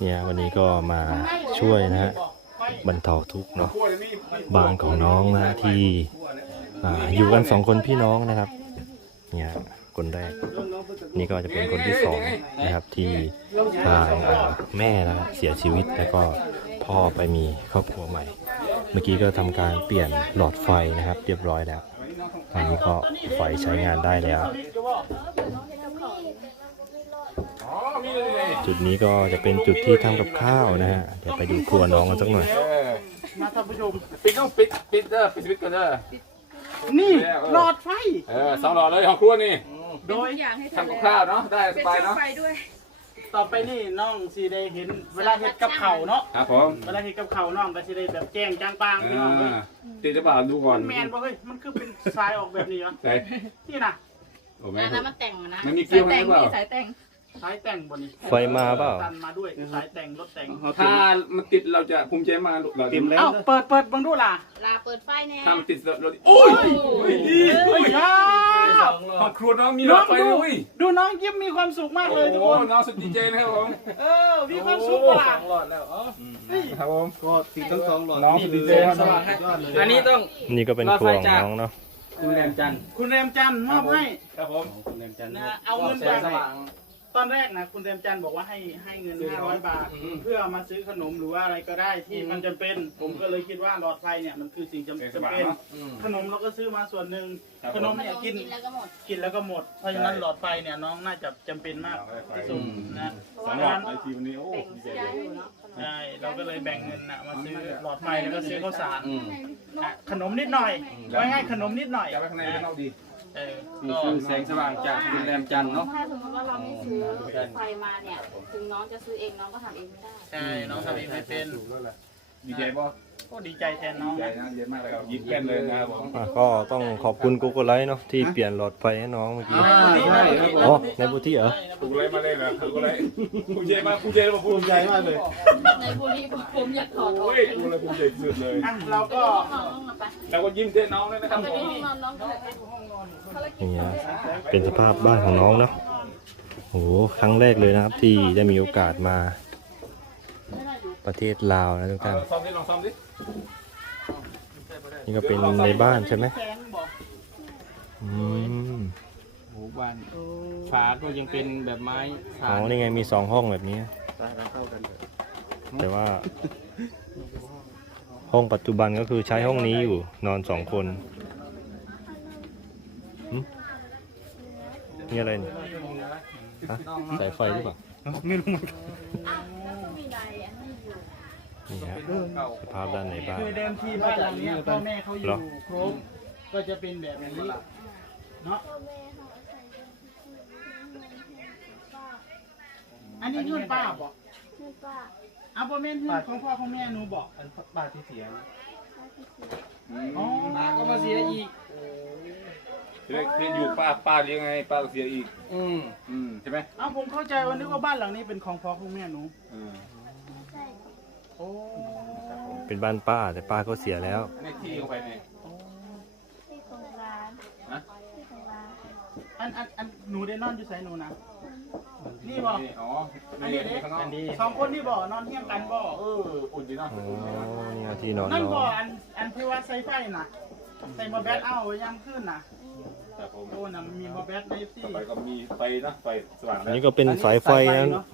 เนี่ยวันนี้ก็มาช่วยนะฮะบรรเทาทุกข์เนาะบ้านของน้องนะฮะที่อ่าอยู่กันสองคนพี่น้องนะครับเนี่ยคนแรก นี่ก็จะเป็นคนที่สองนะครับที่ทางอ่าแม่นะครับเสียชีวิตแล้วก็พ่อไปมีครอบครัวใหม่ เมื่อกี้ก็ทำการเปลี่ยนหลอดไฟนะครับ เรียบร้อยแล้ว ตอนนี้ก็ไฟใช้งานได้แล้ว อ๋อมีเลยเลย จุดนี้ก็จะเป็นจุดที่ทำกับข้าวนะฮะ เดี๋ยวไปดูครัวน้องกันสักหน่อย มาท่านผู้ชมปิดต้องปิดปิดเด้อปิดสวิตช์กันเด้อนี่หลอดไฟ เออสองหลอดเลยของครัวนี่โดยอย่างให้ทำกับข้าวเนาะได้สเป็นบายช่างเนาะไฟด้วย ต่อไปนี่น้องสีได้เห็น เวลาเฮ็ดกับเขาวเนาะครับผมเวลาเฮ็ดกับเขาวน้องก็สิได้แบบแจ้งจางปางพี่น้องเว้ยอ่าติดหรือเปล่าดูก่อนมันแมนบ่เฮ้ยมันคือเป็นทรายออกแบบนี้วะใส่นี่นะโอ้แม่อันนั้นมันแต่งนะมันมีเกลียวไหมสายแต่งเปล่ามีสายแต่ง สายแต่งบนนี้ไฟมาเปล่า ตันมาด้วยสายแต่งรถแต่งถ้ามันติดเราจะภูมิใจมากเราจะเอ้าเปิดเปิดเบังดูล่ะลาเปิดไฟแน่ถ้ามันติดเราโอ้ยโอ้ยดีเฮ้ยยาของครัวน้องมีหลอดไฟด้วย ดูน้องยิ้มมีความสุขมากโอ้เลยทุกโหคนน้องสุดดีใจนะครับผมเออมีความสุขว่ะหลอดแล้วอ๋อเฮ้ยครับผม ก็ติดทั้งสองหลอดน้องสุดดีใจครับสว่างให้อันนี้ต้องนี่ก็เป็นครัวของน้องเนาะคุณแรมจันทร์คุณเรมจันทร์มอบให้ครับผม คุณแรมจันทร์นะเอาเงินแสไปงสว่าง ตอนแรกนะคุณเรมจันทร์บอกว่าให้ให้เงิน500บาทเพื่อมาซื้อขนมหรือว่าอะไรก็ได้ที่มันจำเป็น ผมก็เลยคิดว่าหลอดไฟเนี่ยมันคือสิ่งจำเสียงสจำว่างเป็นเนาะขนมเราก็ซื้อมาส่วนหนึ่งครับขนมขนเนี่ยมกิกินนแล้วก็หมด กินแล้วก็หมด เพราะฉะนั้นหลอดไฟเนี่ยน้องน่าจะจำเป็นมากที่สุดนะสองหลอดในทีวันนี้โอ้แต่งดีใจได้อยู่เนาะใช่เราก็เลยแบ่งเงินนะมาซื้อหลอดไฟแล้วก็ซื้อข้าวสารอืม อะขนมนิดหน่อยไว้ให้ขนมนิดหน่อยอย่าไปข้างในข้างนอกดี เออนี่ก็คือแสงสว่างจากคุณแรมจันทร์เนาะ ถ้าสมมติว่าเราไม่ซื้อไฟมาเนี่ย ถึงน้องจะซื้อเองน้องก็ทำเองไม่ได้ ใช่น้องทำเองไม่เป็น ดีใจป่ะ ก็ดีใจแทนน้องดีใจนะนะเย็นมากเลยครับยิ้มแป้นเลยนะครับผมอะก็ต้องขอบคุณกูโกไลท์เนาะที่เปลี่ยนหลอดไฟให้น้องเมื่อกี้อ่าใช่ครับผมอ๋อในบูที่เหรอ ถูกอะไรมาเลยเหรอถูกอะไรภูมิใจมากภูมิใจมาภูมิใจมากเลยในบุรีผมอยากขอโทโอ้ษยภูมิใจภูมิใจสุดเลยอะเราก็ห้องนอนไปแล้วก็ยิ้มเต้นน้องด้วยนะครับไปผมห้องนอนน้องก็ไปห้องนอนภารกิจนี่ฮะเป็นสภาพบ้านของน้องเนาะโอ้โหครั้งแรกเลยนะครับที่ได้มีโอกาสมา ประเทศลาวนะทุกท่านซ้อมดิลองซ้อมดินี่ก็เป็นในบ้านใช่ไหมแสงบอกอืมโอ้บ้านฝาก็ยังเป็นแบบไม้อ๋อนี่ไงมีสองห้องแบบนี้ ตาเข้ากันแต่ว่า ห้องปัจจุบันก็คือใช้ห้องนี้อยู่ นอนสองคนหึนี่อะไรเนี่ยฮะสายไฟหรือเปล่าไม่รู้มันอ้าวแล้วก็มีใดอั นนี้อยู่นี่ฮะสภาพด้านในบ้าน คือเดิมทีบ้านหลังเนี้ยพ่อแม่เขาอเหรยู่อ ครบก็จะเป็นแบบนี้เนาะอันนี้เงื่อนป้าบอกเอาพ่อแม่เงื่อนของพ่อของแม่หนูบอกอันป้าที่เสียนะอ๋อป้าก็มาเสียอีกเรียกเรียกอยู่ป้าป้าเลี้ยงไงป้าก็เสียอีก อืมอืมใช่ไหมเอาผมเข้าใจว่านึกว่าบ้านหลังนี้เป็นของพ่อของแม่หนู อืมโอ้ เป็นบ้านป้า แต่ป้าก็เสียแล้วนี่ที่ลงไปเนี่ยฮะอันอันอันหนูได้นอนอยู่ไสหนูนะนี่บอกนี่อ๋ออันนี้นี่เด็กข้างนอกสองคนนี่บ่นอนเที่ยงกันบ่เอออุ่นดีเนาะอ๋อนี่ฮะที่นอนนั่นน้บ่องอันอันที่ว่าใส่ไฟน่ะใส่มาแบตเอาไว้ยามขึ้นน่ะครับผมโอ้น่ะมันมีมาแบตในซี่ไปก็มีไฟนะไฟสว่างอันแล้วนี้ก็เป็นสายไฟนะ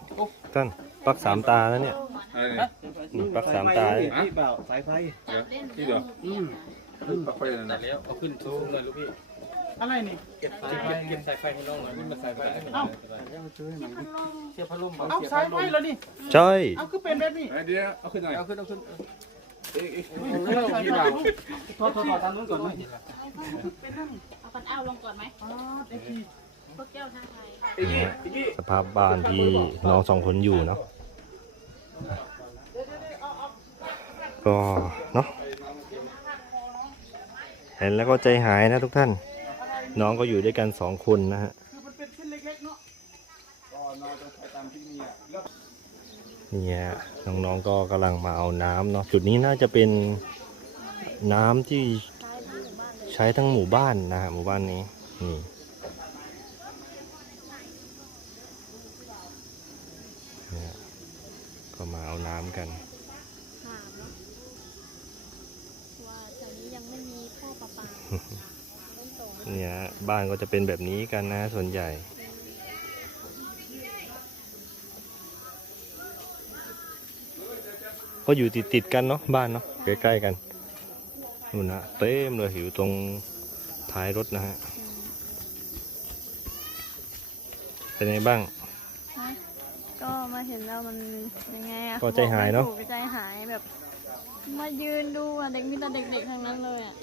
ท่าน ปลั๊กสามตาแล้วเนี่ยเออเนี่ยนี่ปลั๊กสามตานี่เปล่าสายไฟจับเล่นที่เดียวอืมปลั๊กไฟนั่นตันะดแล้วเอาขึ้นสูงเลยลูกพี่ อะไรนี่เก็บเก็บเก็บเก็บสายไฟให้น้องหน่อยนี่มันสายไฟเอ้าเสียบพัดลมเอาสายไฟแล้วนี่ใช่เอาคือเป็นแบบนี้เดี๋ยวเอาขึ้นหน่อยเอาขึ้นเอาขึ้นเอ๊ะเอ๊ะพี่บ่าวทอดทอดทอดตามนู้นก่อนไหมเป็นนั่นเอาคันเอาลงก่อนไหมอ๋อเด็กพี่พวกแก้วท่าไทยอีกทีอีกทีสภาพบ้านที่น้องสองคนอยู่เนาะ ก็เนาะเห็นแล้วก็ใจหายนะทุกท่าน น้องก็อยู่ด้วยกันสองคนนะฮะนเป็นเส้นเล็กๆเนาะก็นอนต้องไปตามที่นี่อะเนี่ยน้องๆก็กำลังมาเอาน้ำเนาะจุดนี้น่าจะเป็นน้ำที่ใช้ทั้งหมู่บ้านนะฮะหมู่บ้านนี้นี่เนี่ย ก็มาเอาน้ำกันถามเนาะว่าแถวนี้ยังไม่มีพ่อประปาต้นโตเนี่ยบ้านก็จะเป็นแบบนี้กันนะส่วนใหญ่ ก็อยู่ติดติดๆกันเนาะบ้านเนาะใกล้ๆกันนู่นนะเต็มเลยอยู่ตรงท้ายรถนะฮะเป็นไงบ้างก็ มาเห็นแล้วมันยังไงอะก็ใจหายเนอะ บอกไม่ถูกใจหายแบบ มายืนดูอะเด็กมีแต่เด็กๆทั้งนั้นเลยอะ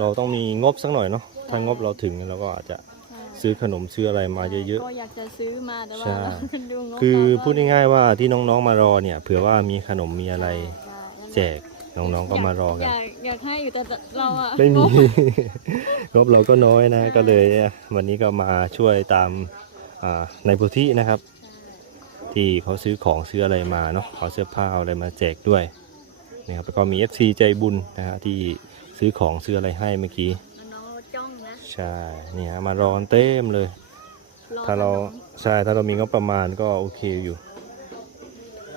เราต้องมีงบสักหน่อยเนาะถ้างบเราถึงเราก็อาจจะใช่ซื้อขนมซื้ออะไรมาเยอะ ก็อยากจะซื้อมาแต่ว่าใช่ เราดูงบๆ คือเราก็พูดง่ายๆว่าที่น้องๆมารอเนี่ย เผื่อว่ามีขนมมีอะไรใช่แจกน้องๆก็มารอกันอยากอยากให้อยู่แต่เราอะไม่มีงบงบเราก็น้อยนะ ก็เลยวันนี้ก็มาช่วยตามอ่าในพื้นที่นะครับ ที่เขาซื้อของซื้ออะไรมาเนาะเขาเสื้อผ้าเอาอะไรมาแจกด้วยนะครับแล้วก็มี FC ใจบุญนะฮะที่ซื้อของซื้ออะไรให้เมื่อกี้น้องจ้องนะใช่นี่ฮะมารอกันเต็มเลย ถ้าเราใช่ถ้าเรามีงบประมาณก็โอเคอยู่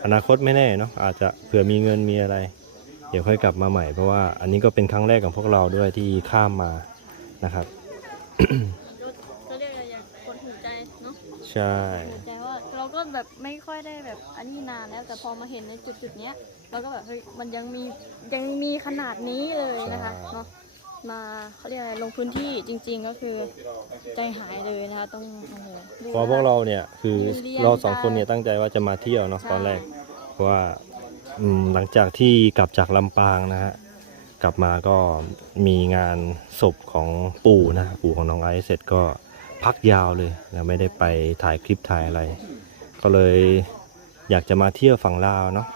อนาคตไม่แน่เนาะอาจจะเผื่อมีเงินมีอะไร เดี๋ยวค่อยกลับมาใหม่เพราะว่าอันนี้ก็เป็นครั้งแรกของพวกเราด้วยที่ข้ามมานะครับก็เรียกอะไรอยากกดหูใจเนาะใช่ หูใจว่าเราก็ แบบไม่ค่อยได้แบบอันนี้นานแล้วแต่พอมาเห็นในจุดจุดๆเนี้ยเราก็แบบเฮ้ยมันยังมียังมีขนาดนี้เลยนะคะเนาะมาเขาเรียกอะไรลงพื้นที่จริง ๆก็คือใจหายเลยนะคะต้องโอ้โหดูเพราะพวกเราเนี่ยคือมีเรียนเราสองคนเนี่ยตั้งใจว่าจะมาเที่ยวเนาะใช่ตอนแรกเพราะว่าอืมหลังจากที่กลับจากลำปางนะฮะกลับมาก็มีงานศพของปู่นะปู่ของน้องไอซ์เสร็จก็พักยาวเลยแล้วไม่ได้ไปถ่ายคลิปถ่ายอะไร ก็เลยอยากจะมาเที่ยวฝั่งลาวเนาะ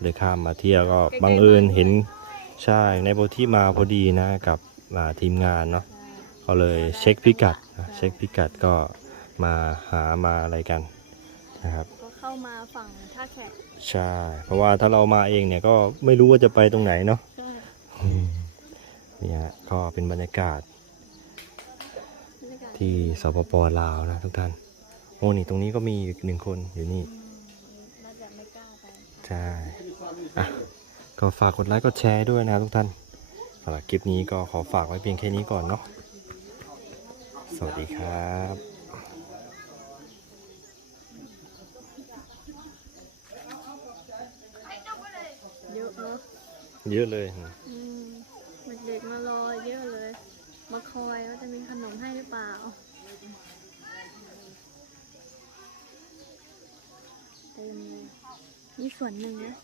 เลยข้ามมาเที่ยวก็บังเอิญเห็นใช่ในโบที่มาพอดีนะกับอ่าทีมงานเนาะก็เลยเช็คพิกัดนะเช็คพิกัดก็มาหามาอะไรกันนะครับก็เข้ามาฝั่งท่าแขกใช่เพราะว่าถ้าเรามาเองเนี่ยก็ไม่รู้ว่าจะไปตรงไหนเนาะใช่อืมเนี่ยก็เป็นบรรยากาศบรรยากาศที่สปปลาวนะทุกท่านโอ้นี่ตรงนี้ก็มีอีกหนึ่งคนอยู่นี่น่าจะไม่กล้าไปใช่อะก็ฝากกดไลค์กดแชร์ด้วยนะทุกท่านสำหรับคลิปนี้ก็ขอฝากไว้เพียงแค่นี้ก่อนเนาะสวัสดีครับเยอะเนาะเยอะเลยอืมเด็กๆมารอเยอะเลย มาคอยว่าจะมีขนมให้หรือเปล่า เต็มเลยนี่ส่วนหนึ่งนะ